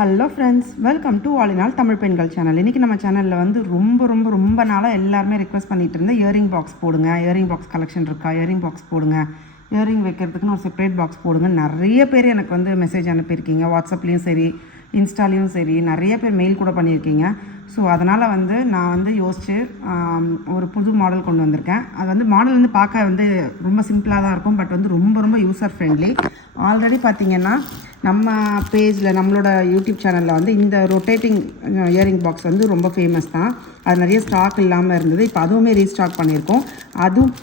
Hello friends, welcome to all in all Tamil பெண்கள் channel. இன்றைக்கி நம்ம சேனலில் வந்து ரொம்ப நாளாக எல்லாருமே ரிக்வெஸ்ட் பண்ணிகிட்டு இருந்தேன், இயரிங் பாக்ஸ் போடுங்க, இயரிங் பாக்ஸ் கலெக்ஷன் இருக்கா, இயரிங் பாக்ஸ் போடுங்க, இயரிங் வைக்கிறதுக்குன்னு ஒரு செப்பரேட் பாக்ஸ் போடுங்க. நிறைய பேர் எனக்கு வந்து மெசேஜ் அனுப்பியிருக்கீங்க, வாட்ஸ்அப்லேயும் சரி இன்ஸ்டாலையும் சரி, நிறைய பேர் மெயில் கூட பண்ணியிருக்கீங்க. ஸோ அதனால் வந்து நான் வந்து யோசித்து ஒரு புது மாடல் கொண்டு வந்திருக்கேன். அது வந்து மாடல் வந்து பார்க்க வந்து ரொம்ப சிம்பிளாக தான் இருக்கும், பட் வந்து ரொம்ப யூசர் ஃப்ரெண்ட்லி. ஆல்ரெடி பார்த்திங்கன்னா நம்ம பேஜில் நம்மளோட யூடியூப் சேனலில் வந்து இந்த ரொட்டேட்டிங் இயரிங் பாக்ஸ் வந்து ரொம்ப ஃபேமஸ் தான். அது நிறைய ஸ்டாக் இல்லாமல் இருந்தது, இப்போ அதுவுமே ரீஸ்டாக் பண்ணியிருக்கோம்.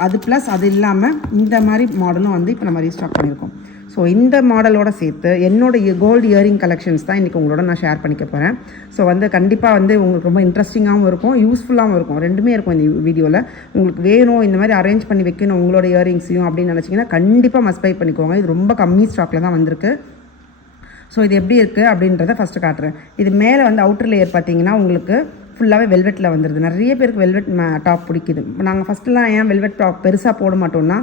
அது ப்ளஸ் அது இல்லாமல் இந்த மாதிரி மாடலும் வந்து இப்போ நம்ம ரீஸ்டாக் பண்ணியிருக்கோம். ஸோ இந்த மாடலோடு சேர்த்து என்னோடய கோல்டு இயரிங் கலெக்ஷன்ஸ் தான் இன்றைக்கி உங்களோட நான் ஷேர் பண்ணிக்க போகிறேன். ஸோ வந்து கண்டிப்பாக வந்து உங்களுக்கு ரொம்ப இன்ட்ரெஸ்டிங்காகவும் இருக்கும், யூஸ்ஃபுல்லாகவும் இருக்கும், ரெண்டுமே இருக்கும் இந்த வீடியோவில். உங்களுக்கு வேணும் இந்த மாதிரி அரேஞ்ச் பண்ணி வைக்கணும் உங்களோட இயரிங்ஸையும் அப்படின்னு நினச்சிங்கன்னா கண்டிப்பாக மஸ்ட் பை பண்ணிக்கோங்க. இது ரொம்ப கம்மி ஸ்டாக்கில் தான் வந்திருக்கு. ஸோ இது எப்படி இருக்குது அப்படின்றத ஃபஸ்ட்டு காட்டுறேன். இது மேலே வந்து அவுட்டர் லேயர் பார்த்தீங்கன்னா உங்களுக்கு ஃபுல்லாகவே வெல்வெட்டில் வந்துடுது. நிறைய பேருக்கு வெல்வெட் டாப் பிடிக்குது. நாங்கள் ஃபஸ்ட்டுலாம் ஏன் வெல்வெட் டாப் பெருசாக போட மாட்டோம்னா,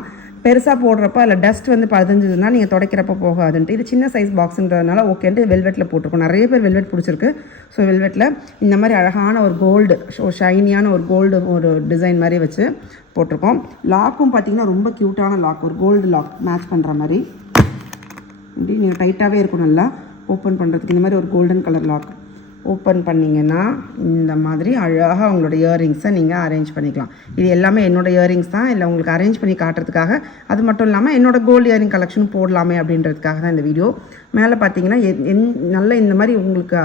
பெருசாக போடுறப்ப அதில் டஸ்ட் வந்து பதிஞ்சதுன்னா நீங்கள் துடைக்கிறப்ப போகாதுன்ட்டு, இது சின்ன சைஸ் பாக்ஸுன்றதுனால ஓகேன்ட்டு வெல்வெட்டில் போட்டிருக்கோம். நிறைய பேர் வெல்வெட் பிடிச்சிருக்கு. ஸோ வெல்வெட்டில் இந்த மாதிரி அழகான ஒரு கோல்டு ஷைனியான ஒரு கோல்டு ஒரு டிசைன் மாதிரி வச்சு போட்டிருக்கோம். லாக்கும் பார்த்திங்கன்னா ரொம்ப க்யூட்டான லாக், ஒரு கோல்டு லாக் மேட்ச் பண்ணுற மாதிரி. இப்படி நீங்கள் டைட்டாகவே இருக்கும், நல்லா ஓப்பன் பண்ணுறதுக்கு இந்த மாதிரி ஒரு கோல்டன் கலர் லாக் ஓப்பன் பண்ணிங்கன்னா இந்த மாதிரி அழகாக உங்களோட இயரிங்ஸை நீங்கள் அரேஞ்ச் பண்ணிக்கலாம். இது எல்லாமே என்னோடய இயரிங்ஸ் தான், இல்லை உங்களுக்கு அரேஞ்ச் பண்ணி காட்டுறதுக்காக. அது மட்டும் இல்லாமல் என்னோடய கோல்டு இயரிங் கலெக்ஷனும் போடலாமே அப்படின்றதுக்காக தான் இந்த வீடியோ. மேலே பார்த்தீங்கன்னா நல்ல இந்த மாதிரி உங்களுக்கு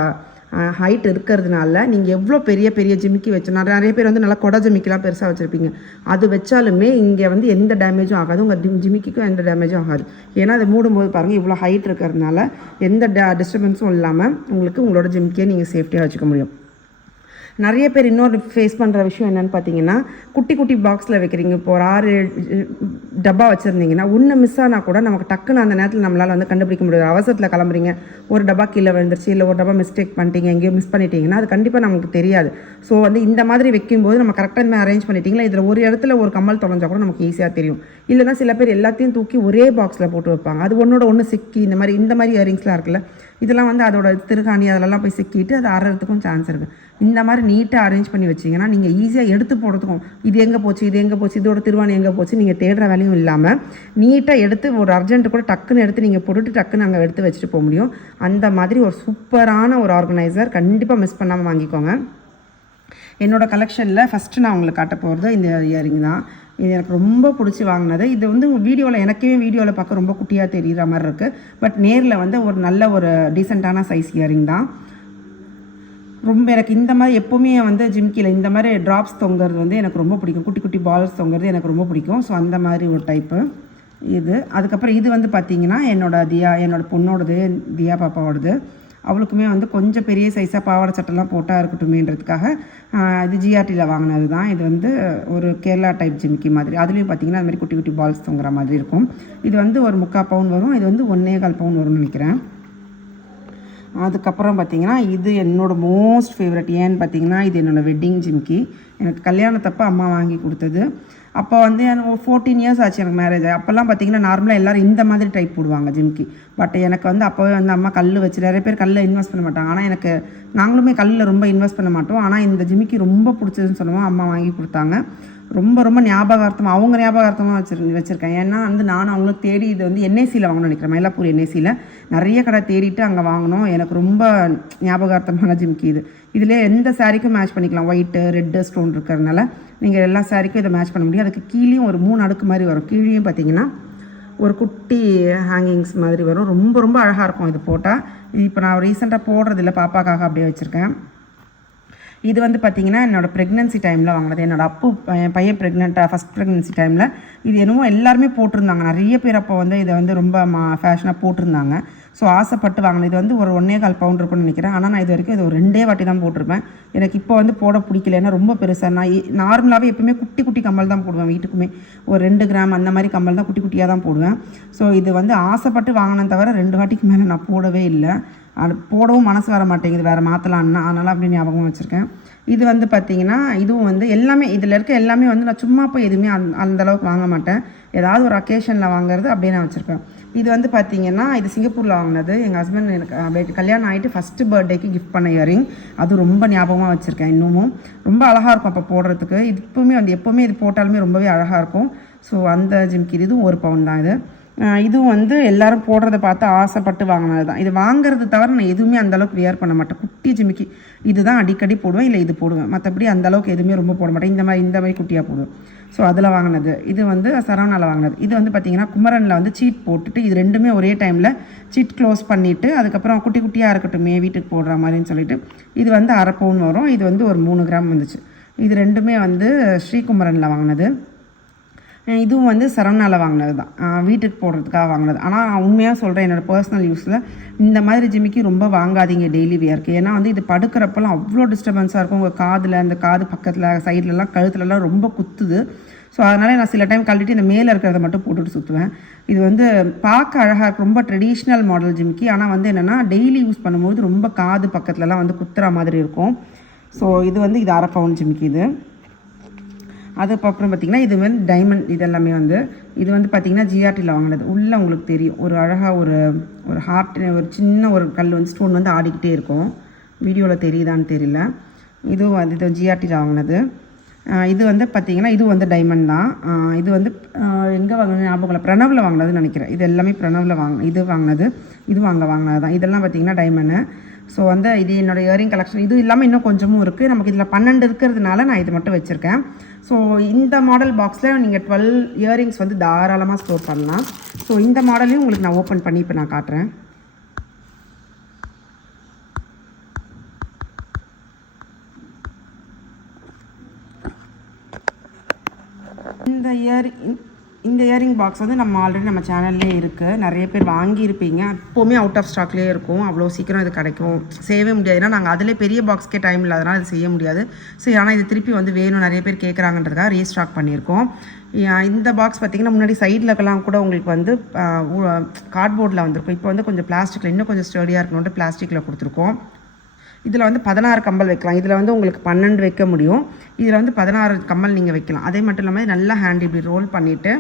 ஹைட் இருக்கிறதுனால நீங்கள் எவ்வளோ பெரிய ஜிமிக்கி வச்சு, நிறைய பேர் வந்து நல்லா கொடை ஜிமிக்கிலாம் பெருசாக வச்சுருப்பீங்க, அது வச்சாலுமே இங்கே வந்து எந்த டேமேஜும் ஆகாது, உங்கள் ஜிமிக்கிக்கும் எந்த டேமேஜும் ஆகாது. ஏன்னா அது மூடும்போது பாருங்கள் இவ்வளோ ஹைட் இருக்கிறதுனால எந்த டிஸ்டர்பன்ஸும் இல்லாமல் உங்களுக்கு உங்களோட ஜிமிக்கியை நீங்கள் சேஃப்டியாக வச்சுக்க முடியும். நிறைய பேர் இன்னொரு ஃபேஸ் பண்ணுற விஷயம் என்னென்னு பார்த்தீங்கன்னா, குட்டி பாக்ஸில் வைக்கிறீங்க. இப்போ ஒரு 6 டப்பா வச்சுருந்தீங்கன்னா ஒன்று மிஸ் ஆனால் கூட நமக்கு டக்குன்னு அந்த நேரத்தில் நம்மளால் வந்து கண்டுபிடிக்க முடியாது. அவசரத்தில் கிளம்புறீங்க, ஒரு டப்பா கீழே விழுந்துருச்சு, இல்லை ஒரு டப்பா மிஸ்டேக் பண்ணிட்டீங்க, எங்கேயோ மிஸ் பண்ணிட்டீங்கன்னா அது கண்டிப்பாக நமக்கு தெரியாது. ஸோ வந்து இந்த மாதிரி வைக்கும்போது நம்ம கரெக்டாக இந்த அரேஞ்ச் பண்ணிட்டீங்களா, இதில் ஒரு இடத்துல ஒரு கம்மல் தொலைஞ்சால் கூட நமக்கு ஈஸியாக தெரியும். இல்லைனா சில பேர் எல்லாத்தையும் தூக்கி ஒரே பாக்ஸில் போட்டு வைப்பாங்க, அது ஒன்று சிக்கி இந்த மாதிரி இயரிங்ஸ்லாம் இருக்குல்ல, இதெல்லாம் வந்து அதோட திருகாணி அதிலெல்லாம் போய் சிக்கிட்டு அது அறறதுக்கும் சான்ஸ் இருக்குது. இந்த மாதிரி நீட்டாக அரேஞ்ச் பண்ணி வச்சிங்கன்னா நீங்கள் ஈஸியாக எடுத்து போடுறதுக்கும், இது எங்கே போச்சு, இதோட திருவாணி எங்கே போச்சு நீங்கள் தேடுற வேலையும் இல்லாமல் நீட்டாக எடுத்து ஒரு அர்ஜென்ட்டு கூட டக்குன்னு எடுத்து நீங்கள் போட்டுட்டு டக்குன்னு அங்கே எடுத்து வச்சுட்டு போக முடியும். அந்த மாதிரி ஒரு சூப்பரான ஒரு ஆர்கனைசர் கண்டிப்பாக மிஸ் பண்ணாமல் வாங்கிக்கோங்க. என்னோடய கலெக்ஷனில் ஃபஸ்ட்டு நான் உங்களுக்கு காட்ட போகிறது இந்த இயரிங் தான். இது எனக்கு ரொம்ப பிடிச்சி வாங்கினது. இது வந்து வீடியோவில் எனக்கே வீடியோவில் பார்க்க ரொம்ப குட்டியாக தெரிகிற மாதிரி இருக்குது, பட் நேரில் வந்து ஒரு நல்ல ஒரு டீசெண்டான சைஸ் இயரிங் தான். ரொம்ப எனக்கு இந்த மாதிரி எப்போவுமே வந்து ஜிம்கியில் இந்த மாதிரி ட்ராப்ஸ் தொங்குறது வந்து எனக்கு ரொம்ப பிடிக்கும், குட்டி பால்ஸ் தொங்குறது எனக்கு ரொம்ப பிடிக்கும். ஸோ அந்த மாதிரி ஒரு டைப்பு இது. அதுக்கப்புறம் இது வந்து பார்த்திங்கன்னா என்னோட பொண்ணோடது, தியா பாப்பாவோடது. அவளுக்குமே வந்து கொஞ்சம் பெரிய சைஸாக பாவாடை சட்டெல்லாம் போட்டால் இருக்கட்டுமேன்றதுக்காக இது ஜிஆர்டியில் வாங்கினது தான். இது வந்து ஒரு கேரளா டைப் ஜிமிக்கி மாதிரி, அதுலேயும் பார்த்திங்கன்னா அது மாதிரி குட்டி பால்ஸ் தொங்குற மாதிரி இருக்கும். இது வந்து ஒரு 3/4 பவுன் வரும், இது வந்து 1.25 பவுன் வரும்னு நினைக்கிறேன். அதுக்கப்புறம் பார்த்திங்கன்னா இது என்னோடய மோஸ்ட் ஃபேவரட். ஏன்னு பார்த்திங்கன்னா இது என்னோடய வெட்டிங் ஜிமிக்கி. எனக்கு கல்யாணத்தப்போ அம்மா வாங்கி கொடுத்தது. அப்போ வந்து எனக்கு 14 இயர்ஸ் ஆச்சு எனக்கு மேரேஜ். அப்போல்லாம் பார்த்திங்கன்னா நார்மலாக எல்லோரும் இந்த மாதிரி டைப் போடுவாங்க ஜிமிக்கி. பட் எனக்கு வந்து அப்போவே வந்து அம்மா கல் வச்சு, நிறைய பேர் கல்லில் இன்வெஸ்ட் பண்ண மாட்டாங்க, ஆனால் நாங்களுமே கல்லில் ரொம்ப இன்வெஸ்ட் பண்ண மாட்டோம். ஆனால் இந்த ஜிமிக்கி ரொம்ப பிடிச்சதுன்னு சொல்லுவோம், அம்மா வாங்கி கொடுத்தாங்க. ரொம்ப ஞாபகார்த்தமாக, அவங்க ஞாபகார்த்தமாக வச்சுருக்கேன். ஏன்னா வந்து நானும் அவங்களுக்கு தேடி இது வந்து என்ஐசியில் வாங்கணும்னு நினைக்கிறேன், மயிலாப்பூர் என்ஐசியில் நிறைய கடை தேடிட்டு அங்கே வாங்கினோம். எனக்கு ரொம்ப ஞாபகார்த்தமான ஜிமிக்கி இது. இதில் எந்த சாரீக்கும் மேட்ச் பண்ணிக்கலாம், ஒயிட்டு ரெட்டு ஸ்டோன் இருக்கிறதுனால நீங்கள் எல்லா சாரீக்கும் இதை மேட்ச் பண்ண முடியும். அதுக்கு கீழேயும் ஒரு 3 அடுக்கு மாதிரி வரும், கீழேயும் பார்த்திங்கன்னா ஒரு குட்டி ஹேங்கிங்ஸ் மாதிரி வரும். ரொம்ப அழகாக இருக்கும் இது போட்டால். இது இப்போ நான் ரீசெண்டாக போடுறதில்ல, பாப்பாக்காக அப்படியே வச்சுருக்கேன். இது வந்து பார்த்திங்கன்னா என்னோடய ப்ரெக்னென்சி டைமில் வாங்கினது. என்னோடய பையன் ஃபஸ்ட் ப்ரெக்னென்சி டைமில் இது என்னமோ எல்லாருமே போட்டிருந்தாங்க, நிறைய பேர் அப்போ வந்து இதை வந்து ரொம்ப ஃபேஷனாக போட்டிருந்தாங்க. ஸோ ஆசைப்பட்டு வாங்கினது. இது வந்து ஒரு 1.25 பவுன் இருக்குன்னு நினைக்கிறேன். ஆனால் நான் இது வரைக்கும் இது ஒரு 2 வாட்டி தான் போட்டிருப்பேன். எனக்கு இப்போ வந்து போட பிடிக்கல, ஏன்னா ரொம்ப பெருசாக. நான் நார்மலாகவே எப்பவுமே குட்டி கம்மல் தான் போடுவேன், வீட்டுக்குமே ஒரு 2 கிராம் அந்த மாதிரி கம்மல் தான் குட்டியாக தான் போடுவேன். ஸோ இது வந்து ஆசைப்பட்டு வாங்கினேன் தவிர 2 வாட்டிக்கு மேலே நான் போடவே இல்லை. அது போடவும் மனசு வர மாட்டேங்குது, வேறு மாற்றலான்னா, அதனால் அப்படி ஞாபகம் வச்சுருக்கேன். இது வந்து பார்த்திங்கன்னா இதுவும் வந்து எல்லாமே இதில் இருக்க எல்லாமே வந்து நான் சும்மா போய் எதுவுமே அந்தளவுக்கு வாங்க மாட்டேன். ஏதாவது ஒரு அக்கேஷனில் வாங்குறது அப்படியே நான் வச்சுருப்பேன். இது வந்து பார்த்திங்கன்னா இது சிங்கப்பூரில் வாங்கினது. எங்கள் ஹஸ்பண்ட் எனக்கு கல்யாணம் ஆகிட்டு ஃபஸ்ட்டு பர்த்டேக்கு கிஃப்ட் பண்ண இயரிங். அது ரொம்ப ஞாபகமாக வச்சுருக்கேன் இன்னமும். ரொம்ப அழகாக இருக்கும் அப்போ போடுறதுக்கு. இது இப்போவுமே வந்து எப்போவுமே இது போட்டாலுமே ரொம்பவே அழகாக இருக்கும். ஸோ அந்த ஜிம்கி இதுவும் 1 பவுன் தான் இது. இதுவும் வந்து எல்லோரும் போடுறத பார்த்து ஆசைப்பட்டு வாங்கினது தான். இது வாங்குறது தவிர நான் எதுவுமே அந்தளவுக்கு வியர் பண்ண மாட்டேன். குட்டி ஜிமிக்கி இது தான் அடிக்கடி போடுவேன், இல்லை இது போடுவேன். மற்றபடி அந்தளவுக்கு எதுவுமே ரொம்ப போட மாட்டேன். இந்த மாதிரி குட்டியாக போடுவேன். ஸோ அதில் வாங்கினது. இது வந்து சரவணாவில் வாங்கினது. இது வந்து பார்த்திங்கன்னா குமரனில் வந்து சீட் போட்டுட்டு இது ரெண்டுமே ஒரே டைமில் சீட் க்ளோஸ் பண்ணிவிட்டு அதுக்கப்புறம் குட்டி குட்டியாக இருக்கட்டுமே வீட்டுக்கு போடுற மாதிரின்னு சொல்லிட்டு இது வந்து 1/2 பவுன் வரும். இது வந்து ஒரு 3 கிராம் வந்துச்சு. இது ரெண்டுமே வந்து ஸ்ரீகுமரனில் வாங்கினது. இதுவும் வந்து சரவணாவில் வாங்கினது தான், வீட்டுக்கு போடுறதுக்காக வாங்கினது. ஆனால் உண்மையாக சொல்கிறேன், என்னோடய பர்சனல் யூஸில் இந்த மாதிரி ஜிமிக்கி ரொம்ப வாங்காதீங்க டெய்லி வியர்க்கு. ஏன்னா வந்து இது படுக்கிறப்பெல்லாம் அவ்வளோ டிஸ்டர்பன்ஸாக இருக்கும். உங்கள் காதில், அந்த காது பக்கத்தில், சைட்லலாம், கழுத்துலலாம் ரொம்ப குத்துது. ஸோ அதனால் நான் சில டைம் கழட்டிட்டு இந்த மேலே இருக்கிறத மட்டும் போட்டுட்டு சுற்றுவேன். இது வந்து பார்க்க அழகாக இருக்கும், ரொம்ப ட்ரெடிஷ்னல் மாடல் ஜிமிக்கி. ஆனால் வந்து என்னென்னா டெய்லி யூஸ் பண்ணும்போது ரொம்ப காது பக்கத்துலலாம் வந்து குத்துற மாதிரி இருக்கும். ஸோ இது வந்து இது 1/2 பவுன் ஜிமிக்கி இது. அதுக்கப்புறம் பார்த்திங்கன்னா இது வந்து டைமண்ட். இது எல்லாமே வந்து இது வந்து பார்த்திங்கன்னா ஜிஆர்டியில் வாங்கினது. உள்ளே உங்களுக்கு தெரியும் ஒரு அழகாக ஒரு ஹார்ட், ஒரு சின்ன ஒரு கல் வந்து ஸ்டோன் வந்து ஆடிக்கிட்டே இருக்கும். வீடியோவில் தெரியுதான்னு தெரியல. இதுவும் வந்து இது ஜிஆர்டியில் வாங்கினது. இது வந்து பார்த்திங்கன்னா இது வந்து டைமண்ட் தான். இது வந்து எங்கே வாங்கினது ஞாபகம் இல்லை, பிரணவில் வாங்கினதுன்னு நினைக்கிறேன். இது எல்லாமே பிரணவில் இது வாங்கினது. இதுவும் அங்கே வாங்கினது தான். இதெல்லாம் பார்த்திங்கன்னா டைமண்டு. ஸோ வந்து இது என்னோடய இயரிங் கலெக்ஷன். இது இல்லாமல் இன்னும் கொஞ்சமும் இருக்குது. நமக்கு இதில் 12 இருக்கிறதுனால நான் இது மட்டும் வச்சுருக்கேன். ஸோ இந்த மாடல் பாக்ஸில் நீங்கள் 12 இயரிங்ஸ் வந்து தாராளமாக ஸ்டோர் பண்ணலாம். ஸோ இந்த மாடலையும் உங்களுக்கு நான் ஓப்பன் பண்ணி இப்போ நான் காட்டுறேன். இந்த இயரிங் பாக்ஸ் வந்து ஆல்ரெடி நம்ம சேனல்லே இருக்குது. நிறைய பேர் வாங்கியிருப்பீங்க. எப்போவுமே அவுட் ஆஃப் ஸ்டாக்லேயே இருக்கும். அவ்வளோ சீக்கிரம் இது கிடைக்கும் செய்யவே முடியாது. ஏன்னா நாங்கள் அதிலே பெரிய பாக்ஸ்க்கே டைம் இல்லாதனால இது செய்ய முடியாது. சரி, ஆனால் இது திருப்பி வந்து வேணும், நிறைய பேர் கேட்குறாங்கன்றதுக்காக ரீஸ்டாக் பண்ணியிருக்கோம். இந்த பாக்ஸ் பார்த்திங்கன்னா முன்னாடி சைட்லக்கெல்லாம் கூட உங்களுக்கு வந்து கார்ட்போர்டில் வந்திருக்கும். இப்போ வந்து கொஞ்சம் பிளாஸ்டிக்கில் இன்னும் கொஞ்சம் ஸ்டடியாக இருக்கணுன்ட்டு பிளாஸ்டிக்கில் கொடுத்துருக்கோம். இதில் வந்து 16 கம்பல் வைக்கலாம். இதில் வந்து உங்களுக்கு 12 வைக்க முடியும். இதில் வந்து 16 கம்பல் நீங்கள் வைக்கலாம். அதே மட்டும் இல்லாமல் நல்லா ஹேண்ட் இப்படி ரோல் பண்ணிவிட்டு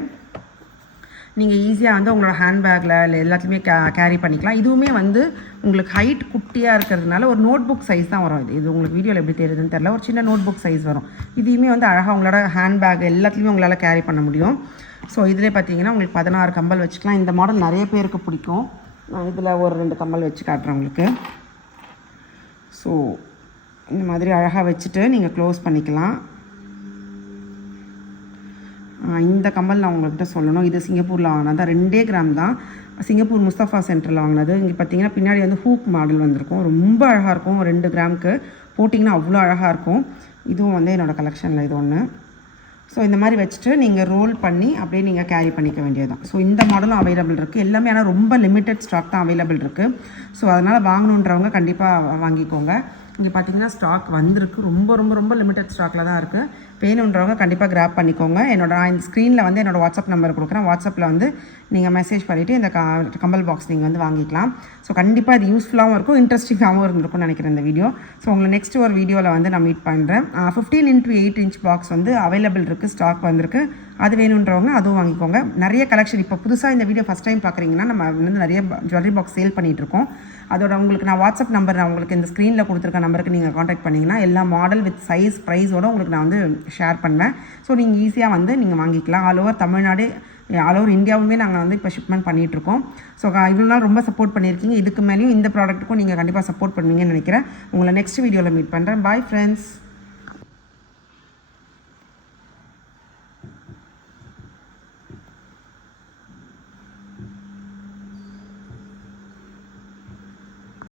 நீங்கள் ஈஸியாக வந்து உங்களோட ஹேண்ட்பேக்கில் இல்லை எல்லாத்தையுமே கேரி பண்ணிக்கலாம். இதுவுமே வந்து உங்களுக்கு ஹைட் குட்டியாக இருக்கிறதுனால ஒரு நோட் புக் சைஸ் தான் வரும். இது உங்களுக்கு வீடியோவில் எப்படி தெரியுதுன்னு தெரியல, ஒரு சின்ன நோட் புக் சைஸ் வரும். இதையுமே வந்து அழகாக உங்களோட ஹேண்ட்பேக் எல்லாத்துலேயுமே உங்களால் கேரி பண்ண முடியும். ஸோ இதிலே பார்த்தீங்கன்னா உங்களுக்கு 16 கம்பல் வச்சுக்கலாம். இந்த மாடல் நிறைய பேருக்கு பிடிக்கும். நான் இதில் ஒரு 2 கம்பல் வச்சு காட்டுறேன் உங்களுக்கு. ஸோ இந்த மாதிரி அழகாக வச்சுட்டு நீங்கள் க்ளோஸ் பண்ணிக்கலாம். இந்த கம்பல் நான் உங்கள்கிட்ட சொல்லணும். இது சிங்கப்பூரில் வாங்கினது தான், 2 கிராம் தான். சிங்கப்பூர் முஸ்தஃபா சென்டரில் வாங்கினது. இங்கே பார்த்தீங்கன்னா பின்னாடி வந்து ஹூக் மாடல் வந்திருக்கும். ரொம்ப அழகாக இருக்கும். 2 கிராமுக்கு போட்டிங்கன்னா அவ்வளோ அழகாக இருக்கும். இதுவும் வந்து என்னோடய கலெக்ஷனில் இது ஒன்று. ஸோ இந்த மாதிரி வச்சுட்டு நீங்கள் ரோல் பண்ணி அப்படியே நீங்கள் கேரி பண்ணிக்க வேண்டியது தான். ஸோ இந்த மாடலும் அவைலபிள் இருக்குது. எல்லாமே ஆனால் ரொம்ப லிமிட்டட் ஸ்டாக் தான் அவைலபிள் இருக்குது. ஸோ அதனால் வாங்கணுன்றவங்க கண்டிப்பாக வாங்கிக்கோங்க. இங்கே பார்த்தீங்கன்னா ஸ்டாக் வந்திருக்கு. ரொம்ப ரொம்ப ரொம்ப லிமிட்டட் ஸ்டாக்கில் தான் இருக்குது. வேணுன்றவங்க கண்டிப்பாக கிராப் பண்ணிக்கோங்க. நான் இந்த ஸ்க்ரீனில் வந்து என்னோடய வாட்ஸ்அப் நம்பர் கொடுக்குறேன். வாட்ஸ்அப்பில் வந்து நீங்கள் மெசேஜ் பண்ணிவிட்டு இந்த கம்பல் பாக்ஸ் நீங்கள் வந்து வாங்கிக்கலாம். ஸோ கண்டிப்பாக இது யூஸ்ஃபுல்லாகவும் இருக்கும், இன்ட்ரெஸ்டிங்காகவும் இருந்திருக்கும்னு நினைக்கிறேன் இந்த வீடியோ. ஸோ உங்களை நெக்ஸ்ட் ஒரு வீடியோவில் வந்து நான் மீட் பண்ணுறேன். 15x8 inch பாக்ஸ் வந்து அவைலபிள் இருக்குது, ஸ்டாக் வந்திருக்கு. அது வேணுன்றவங்க அதுவும் வாங்கிக்கோங்க. நிறைய கலெக்ஷன் இப்போ புதுசாக இந்த வீடியோ ஃபஸ்ட் டைம் பார்க்குறீங்கன்னா நம்ம வந்து நிறைய ஜுவல்லரி பாக்ஸ் சேல் பண்ணிகிட்ருக்கோம். அதோட உங்களுக்கு நான் வாட்ஸ்அப் நம்பர் நான் உங்களுக்கு இந்த ஸ்க்ரீனில் கொடுத்துருக்க நம்பருக்கு நீங்கள் காண்டாக்ட் பண்ணிங்கன்னா எல்லா மாடல் வித் சைஸ் ப்ரைஸோடு உங்களுக்கு நான் வந்து ஷேர் பண்ணுவேன். ஸோ நீங்கள் ஈஸியாக வந்து நீங்கள் வாங்கிக்கலாம். All over Tamil Nadu, all over இந்தியாவுமே நாங்கள் வந்து இப்போ ஷிப்மெண்ட் பண்ணிகிட்ருக்கோம். ஸோ இவ்வளோ நாள் ரொம்ப சப்போர்ட் பண்ணியிருக்கீங்க. இதுக்கு மேலேயும் இந்த ப்ராடக்ட்டுக்கும் நீங்கள் கண்டிப்பாக சப்போர்ட் பண்ணுவீங்கன்னு நினைக்கிறேன். உங்களை நெக்ஸ்ட் வீடியோவில் மீட் பண்ணுறேன். Bye friends.